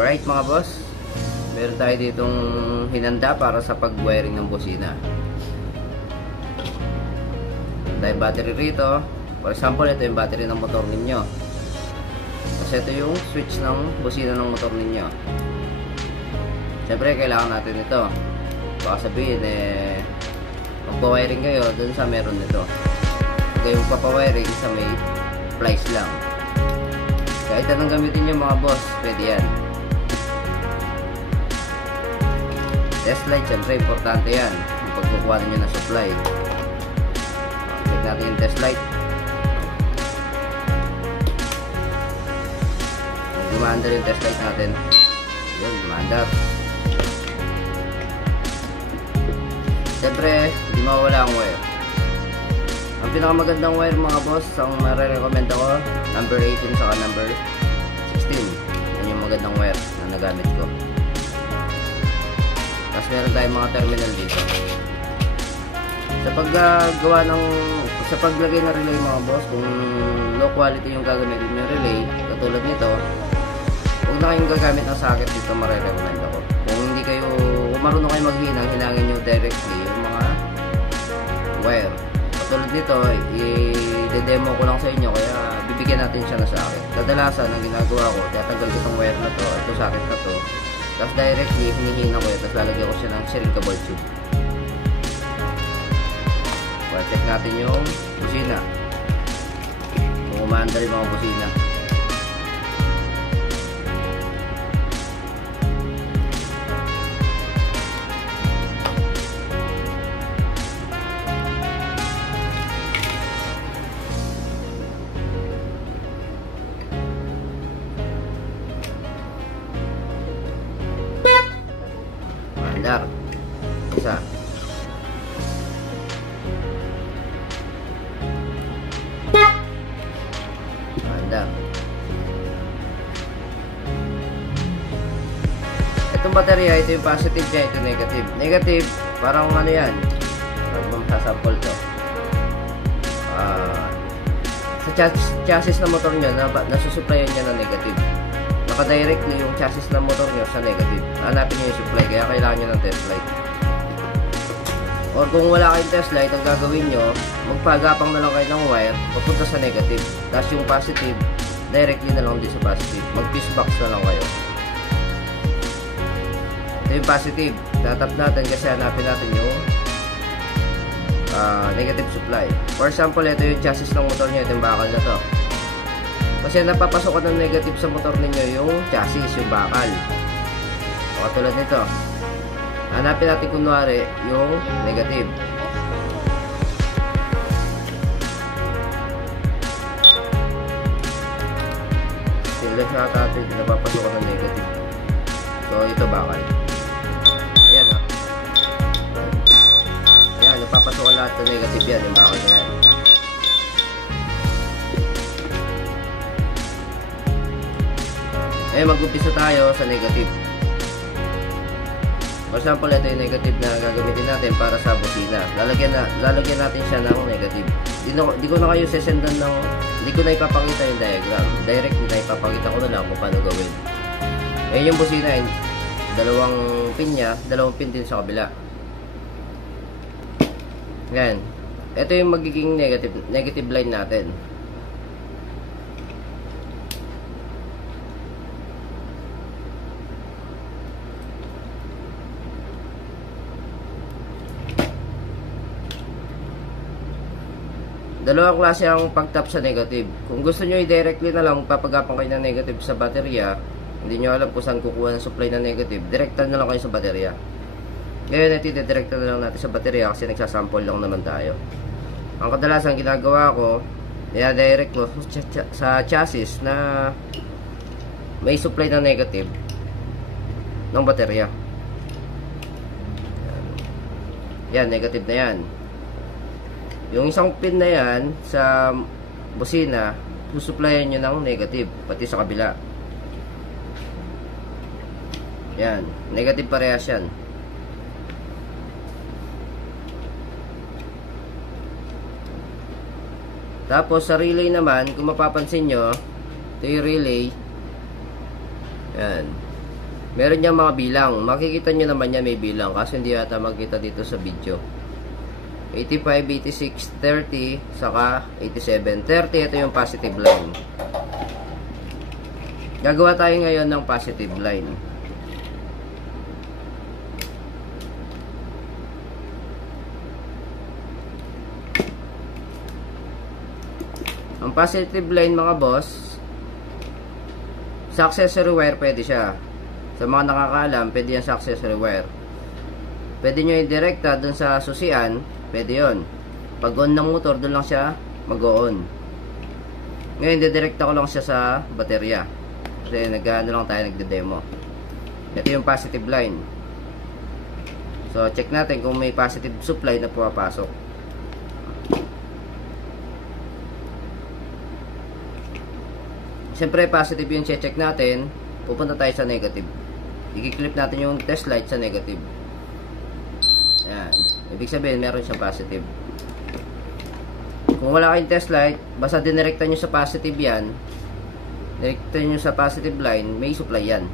Alright mga boss, meron tayo ditong hinanda para sa pag-wiring ng busina. Tayo battery rito. For example, ito yung battery ng motor ninyo. Kasi ito yung switch ng busina ng motor ninyo. Siyempre, kailangan natin ito. Baka sabihin, magpa-wiring kayo dun sa meron nito. Kaya yung papawiring sa may plies lang. Kahit anong gamitin nyo mga boss, pwede yan. Test light, syempre importante yan yung pagkukuha nyo ng supply. Check natin yung test light. Gumanda yung test light natin. Yun, gumanda. Syempre, hindi mawala ang wire. Ang pinakamagandang wire mga boss, ang marirecommend ako, number 18 saka number 16. Yan yung magandang wire na nagamit ko. Tapos meron tayong mga terminal dito. Sa paggagawa ng, sa paglagay ng relay mga boss, kung low quality yung gagamitin yung relay, katulad nito, huwag na kayong gagamit ng socket dito, marirecommend ako. Kung hindi kayo, kung marunong kayo maghinang, hinangin nyo directly yung mga wire. Katulad nito, i-demo ko lang sa inyo, kaya bibigyan natin siya ng socket. Kadalasan, ang ginagawa ko, tatanggal ko itong wire na to, ito socket na to, tapos directly, hinihina ko yun, tapos lalagyan ko siya ng shrinkable tube. So, check natin yung busina. Kung umaandar yung mga busina. Umaandar. Isa. Itong baterya, ito yung positive niya, ito negative. Negative, parang ano yan, parang masasample to. Sa chassis na motor nyo, nasusuplayan niya na negative. Naka-directly yung chassis na motor nyo sa negative. Hanapin nyo yung supply, kaya kailangan nyo ng test light. Or kung wala kayong test light, ang gagawin nyo, magpagapang na lang kayo ng wire, papunta sa negative. Tapos yung positive, directly na lang din sa positive. Mag-fuse box na lang kayo. Ito yung positive. Tatap natin kasi hanapin natin yung negative supply. For example, ito yung chassis ng motor nyo. Ito yung bakal na to. Kasi napapasokan ng negative sa motor ninyo yung chassis, yung bakal. O katulad nito. Hanapin natin kunwari yung negative. Sinless natin, napapasokan ng negative. So, ito bakal. Ayan o. Ayan, napapasokan lahat ng negative yan, yung bakal na yan. Ngayon, mag-umpisa tayo sa negative. For example, ito yung negative na gagamitin natin para sa busina. Lalagyan natin siya ng negative. Di ko na kayo sesendan ng, hindi ko na ipapakita yung diagram. Direct na ipapakita ko na lang kung paano gawin. Ngayon yung busina, dalawang pin niya, dalawang pin din sa kabila. Ngayon, ito yung magiging negative line natin. Dalawang klase ang pag-tap sa negative. Kung gusto nyo i-directly na lang, papagapang kayo ng negative sa baterya, hindi nyo alam kung saan kukuha ng supply ng negative, direktan na lang kayo sa baterya. Ngayon, iti-direktan na lang natin sa baterya kasi nagsasample lang naman tayo. Ang kadalasan ginagawa ko, i-direct ko sa chassis na may supply ng negative ng baterya. Yan, negative na yan. Yung isang pin na yan sa busina, susupplyan nyo ng negative, pati sa kabila. Yan, negative parehas yan. Tapos sa relay naman, kung mapapansin nyo, ito yung relay. Yan. Meron niyang mga bilang. Makikita niyo naman yan may bilang kasi hindi yata makita dito sa video. 85, 86, 30, saka 87. 30, ito yung positive line. Gagawa tayo ngayon ng positive line. Ang positive line mga boss, sa accessory wire pwede siya. Sa mga nakakaalam, pwede yan sa accessory wire. Pwede nyo i-directa dun sa susian, pwede yun. Pag on ng motor, dun lang siya mag-on. Ngayon, didirekta ko lang siya sa baterya. Kasi nag-ano lang tayo, nagde-demo. Ito yung positive line. So, check natin kung may positive supply na pumapasok. Siyempre, positive yung check natin. Pupunta tayo sa negative. I-clip natin yung test light sa negative. Ayan. Ibig sabihin, meron siyang positive. Kung wala kayong test light, basta dinirekta nyo sa positive yan, direkta nyo sa positive line, may supply yan.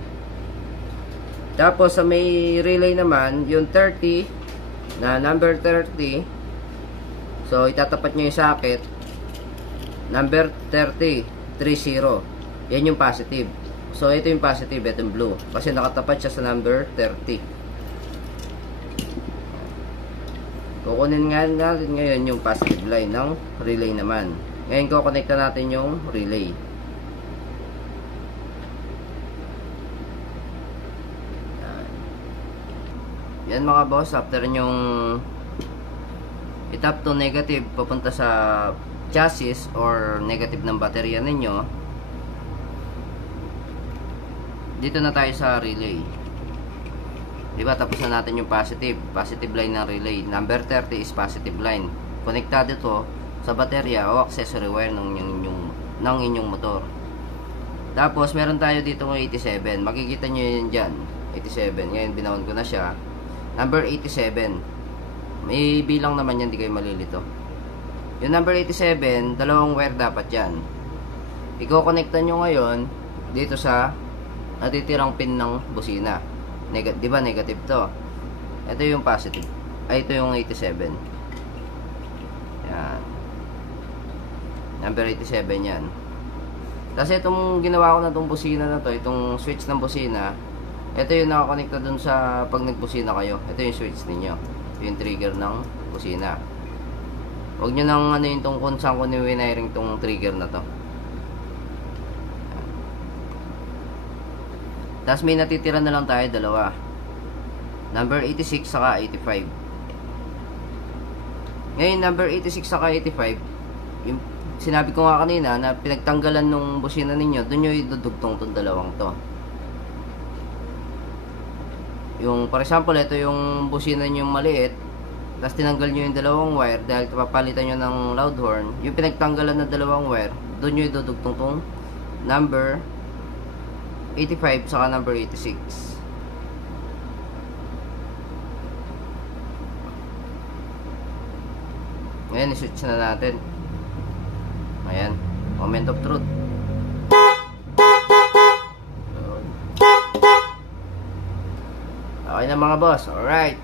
Tapos, sa may relay naman, yung 30, na number 30, so, itatapat nyo yung socket, number 30, 30. Yan yung positive. So, ito yung positive, ito yung blue. Kasi nakatapat siya sa number 30. Kukunin nga natin ngayon yung positive line ng relay naman. Ngayon, kukonekta natin yung relay. Yan mga boss, after nyong itap to negative, papunta sa chassis or negative ng baterya ninyo, dito na tayo sa relay. Diba, tapos na natin yung positive line ng relay. Number 30 is positive line. Konektado to sa baterya o accessory wire ng inyong motor. Tapos, meron tayo dito ng 87. Makikita nyo yun dyan. 87. Ngayon, binawon ko na siya. Number 87. May bilang naman yan, di kayo malilito. Yung number 87, dalawang wire dapat yan. Iko-connecta nyo ngayon dito sa natitirang pin ng busina. Di ba negative to? Ito yung positive. Ay, ito yung 87. Yan. Number 87 yan. Kasi itong ginawa ko na itong busina na to, itong switch ng busina, ito yung nakakonekta dun sa pag nagbusina kayo. Ito yung switch ninyo. Ito yung trigger ng busina. Huwag nyo nang ano yung kung saan ko ni-wiring itong trigger na to. Tapos may natitira na lang tayo, dalawa. Number 86 saka 85. Ngayon, number 86 saka 85, yung sinabi ko nga kanina na pinagtanggalan nung busina ninyo, doon nyo idudugtong itong dalawang to. Yung, for example, ito yung busina nyo maliit, tapos tinanggal nyo yung dalawang wire dahil papalitan nyo ng loud horn. Yung pinagtanggalan na dalawang wire, doon nyo idudugtong itong number 85 saka number 86. Ngayon, i-switch na natin. Ayan, moment of truth. Okay na mga boss. Alright.